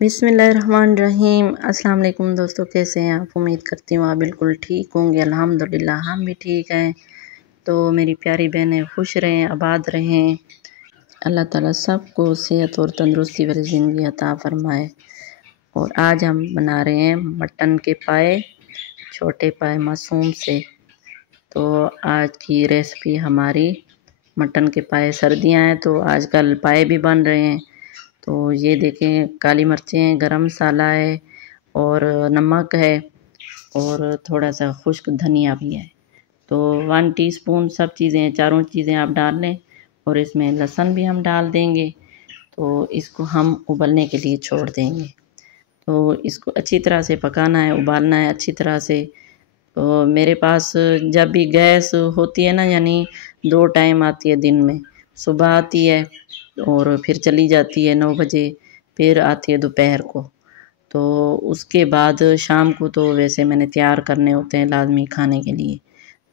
बिस्मिल्लाहिर्रहमानिर्रहीम। अस्सलाम वालेकुम दोस्तों, कैसे हैं आप? उम्मीद करती हूँ आप बिल्कुल ठीक होंगे। अल्हम्दुलिल्लाह हम भी ठीक हैं। तो मेरी प्यारी बहनें खुश रहें, आबाद रहें। अल्लाह ताला सबको सेहत और तंदुरुस्ती वाली ज़िंदगी अता फ़रमाए। और आज हम बना रहे हैं मटन के पाए, छोटे पाए मासूम से। तो आज की रेसिपी हमारी मटन के पाए। सर्दियाँ हैं तो आजकल पाए भी बन रहे हैं। तो ये देखें, काली मिर्चें हैं, गरम मसाला है और नमक है और थोड़ा सा खुश्क धनिया भी है। तो 1 टीस्पून सब चीज़ें हैं, चारों चीज़ें आप डाल लें। और इसमें लहसुन भी हम डाल देंगे। तो इसको हम उबलने के लिए छोड़ देंगे। तो इसको अच्छी तरह से पकाना है, उबालना है अच्छी तरह से। तो मेरे पास जब भी गैस होती है ना, यानी 2 टाइम आती है दिन में। सुबह आती है और फिर चली जाती है 9 बजे, फिर आती है दोपहर को। तो उसके बाद शाम को तो वैसे मैंने तैयार करने होते हैं लाज़मी खाने के लिए।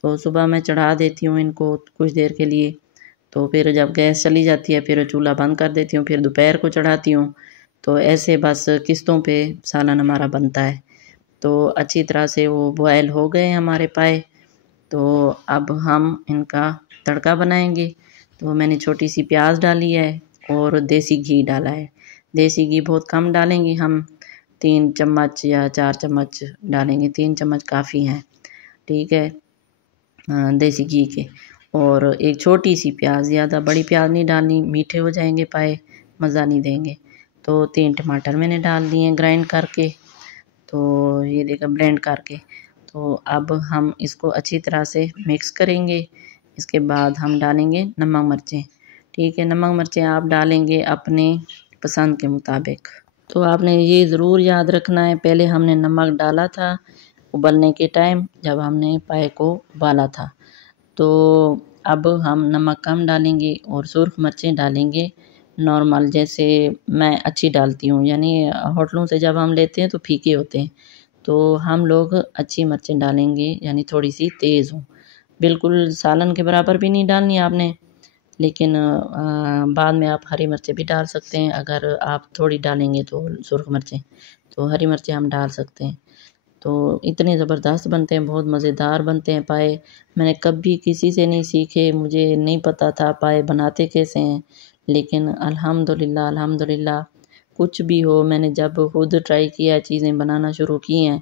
तो सुबह मैं चढ़ा देती हूँ इनको कुछ देर के लिए। तो फिर जब गैस चली जाती है फिर चूल्हा बंद कर देती हूँ, फिर दोपहर को चढ़ाती हूँ। तो ऐसे बस किस्तों पे सालन हमारा बनता है। तो अच्छी तरह से वो बॉयल हो गए हमारे पाए। तो अब हम इनका तड़का बनाएंगे। तो मैंने छोटी सी प्याज डाली है और देसी घी डाला है। देसी घी बहुत कम डालेंगे हम, 3 चम्मच या 4 चम्मच डालेंगे। 3 चम्मच काफ़ी हैं, ठीक है, देसी घी के। और एक छोटी सी प्याज, ज़्यादा बड़ी प्याज नहीं डालनी, मीठे हो जाएंगे पाए, मज़ा नहीं देंगे। तो 3 टमाटर मैंने डाल दिए ग्राइंड करके। तो ये देखा, ब्लेंड करके। तो अब हम इसको अच्छी तरह से मिक्स करेंगे। इसके बाद हम डालेंगे नमक मिर्चें, ठीक है। नमक मिर्चें आप डालेंगे अपने पसंद के मुताबिक। तो आपने ये ज़रूर याद रखना है, पहले हमने नमक डाला था उबलने के टाइम, जब हमने पाए को उबाला था। तो अब हम नमक कम डालेंगे और सुर्ख मिर्चें डालेंगे नॉर्मल, जैसे मैं अच्छी डालती हूँ। यानी होटलों से जब हम लेते हैं तो फीके होते हैं, तो हम लोग अच्छी मिर्चें डालेंगे, यानी थोड़ी सी तेज़ हों। बिल्कुल सालन के बराबर भी नहीं डालनी आपने, लेकिन बाद में आप हरी मिर्चें भी डाल सकते हैं। अगर आप थोड़ी डालेंगे तो सुर्ख मिर्चें, तो हरी मिर्चें हम डाल सकते हैं। तो इतने ज़बरदस्त बनते हैं, बहुत मज़ेदार बनते हैं पाए। मैंने कभी किसी से नहीं सीखे, मुझे नहीं पता था पाए बनाते कैसे हैं। लेकिन अल्हम्दुलिल्लाह अल्हम्दुलिल्लाह, कुछ भी हो, मैंने जब खुद ट्राई किया, चीज़ें बनाना शुरू की हैं,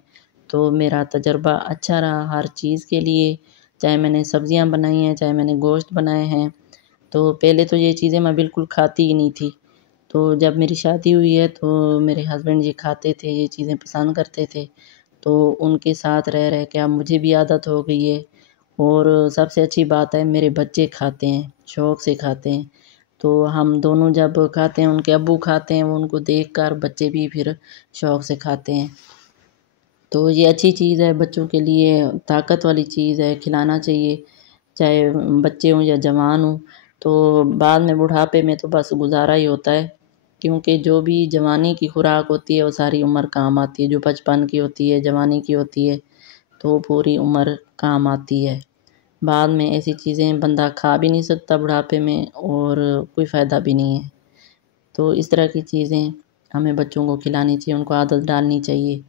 तो मेरा तजर्बा अच्छा रहा हर चीज़ के लिए। चाहे मैंने सब्जियां बनाई हैं, चाहे मैंने गोश्त बनाए हैं। तो पहले तो ये चीज़ें मैं बिल्कुल खाती ही नहीं थी। तो जब मेरी शादी हुई है तो मेरे हस्बैंड जी खाते थे, ये चीज़ें पसंद करते थे। तो उनके साथ रह रह के अब मुझे भी आदत हो गई है। और सबसे अच्छी बात है, मेरे बच्चे खाते हैं, शौक़ से खाते हैं। तो हम दोनों जब खाते हैं, उनके अब्बू खाते हैं, वो उनको देखकर बच्चे भी फिर शौक़ से खाते हैं। तो ये अच्छी चीज़ है, बच्चों के लिए ताकत वाली चीज़ है, खिलाना चाहिए, चाहे बच्चे हों या जवान हों। तो बाद में बुढ़ापे में तो बस गुज़ारा ही होता है, क्योंकि जो भी जवानी की खुराक होती है वो सारी उम्र काम आती है। जो बचपन की होती है, जवानी की होती है, तो वो पूरी उम्र काम आती है। बाद में ऐसी चीज़ें बंदा खा भी नहीं सकता बुढ़ापे में, और कोई फ़ायदा भी नहीं है। तो इस तरह की चीज़ें हमें बच्चों को खिलानी चाहिए, उनको आदत डालनी चाहिए।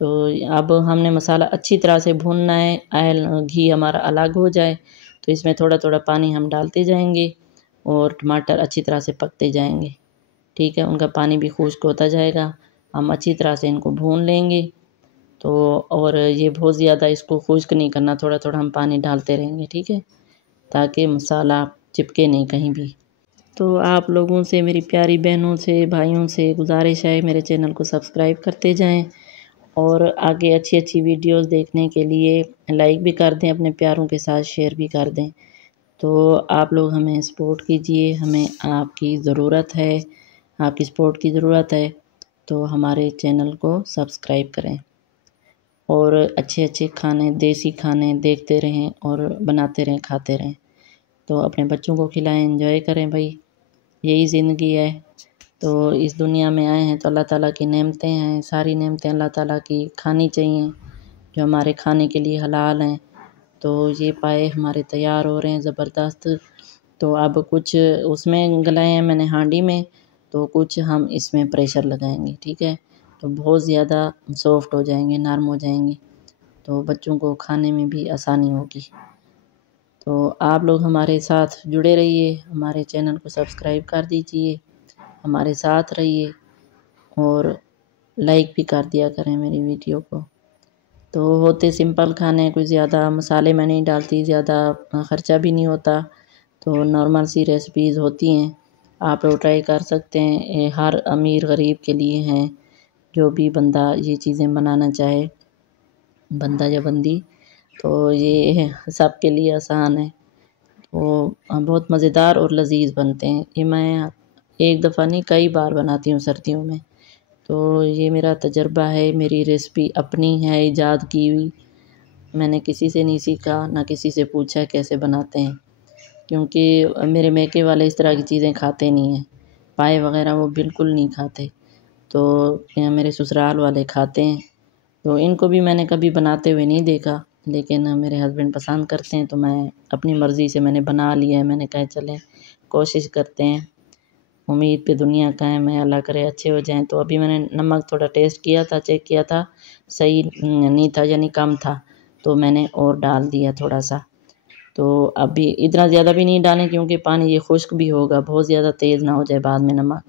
तो अब हमने मसाला अच्छी तरह से भूनना है, ऑयल घी हमारा अलग हो जाए। तो इसमें थोड़ा थोड़ा पानी हम डालते जाएंगे और टमाटर अच्छी तरह से पकते जाएंगे, ठीक है। उनका पानी भी खुश्क होता जाएगा, हम अच्छी तरह से इनको भून लेंगे। तो और ये बहुत ज़्यादा इसको खुश्क नहीं करना, थोड़ा थोड़ा हम पानी डालते रहेंगे, ठीक है, ताकि मसाला चिपके नहीं कहीं भी। तो आप लोगों से, मेरी प्यारी बहनों से, भाइयों से गुजारिश है, मेरे चैनल को सब्सक्राइब करते जाएं और आगे अच्छी अच्छी वीडियोस देखने के लिए लाइक भी कर दें, अपने प्यारों के साथ शेयर भी कर दें। तो आप लोग हमें सपोर्ट कीजिए, हमें आपकी ज़रूरत है, आपकी सपोर्ट की ज़रूरत है। तो हमारे चैनल को सब्सक्राइब करें और अच्छे अच्छे खाने, देसी खाने देखते रहें और बनाते रहें, खाते रहें। तो अपने बच्चों को खिलाएं, एंजॉय करें भाई, यही ज़िंदगी है। तो इस दुनिया में आए हैं तो अल्लाह ताला की नेमतें हैं, सारी नेमतें अल्लाह ताला की खानी चाहिए, जो हमारे खाने के लिए हलाल हैं। तो ये पाए हमारे तैयार हो रहे हैं ज़बरदस्त। तो अब कुछ उसमें गलाए हैं मैंने हांडी में, तो कुछ हम इसमें प्रेशर लगाएंगे, ठीक है। तो बहुत ज़्यादा सॉफ्ट हो जाएंगे, नरम हो जाएंगे, तो बच्चों को खाने में भी आसानी होगी। तो आप लोग हमारे साथ जुड़े रहिए, हमारे चैनल को सब्सक्राइब कर दीजिए, हमारे साथ रहिए और लाइक भी कर दिया करें मेरी वीडियो को। तो होते सिंपल खाने, कुछ ज़्यादा मसाले मैं नहीं डालती, ज़्यादा ख़र्चा भी नहीं होता, तो नॉर्मल सी रेसिपीज़ होती हैं, आप लोग ट्राई कर सकते हैं। ये हर अमीर गरीब के लिए हैं, जो भी बंदा ये चीज़ें बनाना चाहे, बंदा या बंदी, तो ये सब के लिए आसान है। तो बहुत मज़ेदार और लजीज बनते हैं। ये मैं एक दफ़ा नहीं कई बार बनाती हूँ सर्दियों में। तो ये मेरा तजर्बा है, मेरी रेसिपी अपनी है, ईजाद की हुई। मैंने किसी से नहीं सीखा, ना किसी से पूछा कैसे बनाते हैं, क्योंकि मेरे मैके वाले इस तरह की चीज़ें खाते नहीं हैं, पाए वगैरह वो बिल्कुल नहीं खाते। तो मेरे ससुराल वाले खाते हैं, तो इनको भी मैंने कभी बनाते हुए नहीं देखा, लेकिन मेरे हस्बैंड पसंद करते हैं, तो मैं अपनी मर्ज़ी से मैंने बना लिया है। मैंने कहा चलें कोशिश करते हैं, उम्मीद पे दुनिया कायम है, अल्लाह करे अच्छे हो जाएं। तो अभी मैंने नमक थोड़ा टेस्ट किया था, चेक किया था, सही नहीं था यानी कम था, तो मैंने और डाल दिया थोड़ा सा। तो अभी इतना ज़्यादा भी नहीं डालें, क्योंकि पानी ये खुश्क भी होगा, बहुत ज़्यादा तेज़ ना हो जाए बाद में नमक।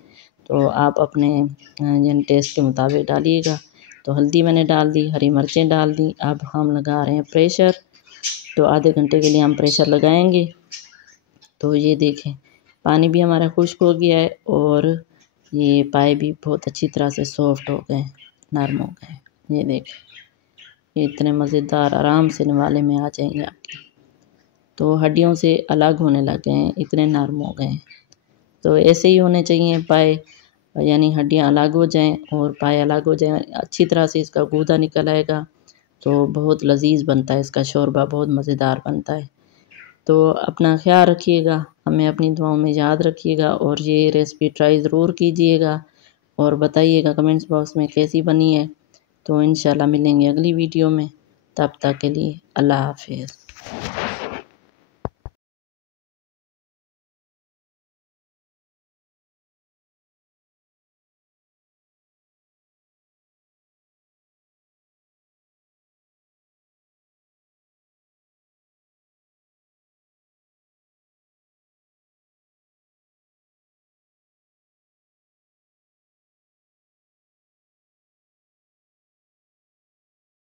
तो आप अपने यानी टेस्ट के मुताबिक डालिएगा। तो हल्दी मैंने डाल दी, हरी मिर्चें डाल दी। अब हम लगा रहे हैं प्रेशर, तो आधे घंटे के लिए हम प्रेशर लगाएंगे। तो ये देखें पानी भी हमारा खुश्क हो गया है और ये पाए भी बहुत अच्छी तरह से सॉफ्ट हो गए, नरम हो गए। ये देखें, ये इतने मज़ेदार आराम से निवाले में आ जाएंगे आपके, तो हड्डियों से अलग होने लग गए हैं, इतने नरम हो गए हैं। तो ऐसे ही होने चाहिए पाए, यानी हड्डियाँ अलग हो जाएं और पाए अलग हो जाएं, अच्छी तरह से इसका गूदा निकल आएगा, तो बहुत लजीज बनता है, इसका शोरबा बहुत मज़ेदार बनता है। तो अपना ख्याल रखिएगा, हमें अपनी दुआओं में याद रखिएगा और ये रेसिपी ट्राई ज़रूर कीजिएगा और बताइएगा कमेंट्स बॉक्स में कैसी बनी है। तो इंशाल्लाह मिलेंगे अगली वीडियो में, तब तक के लिए अल्लाह हाफिज़।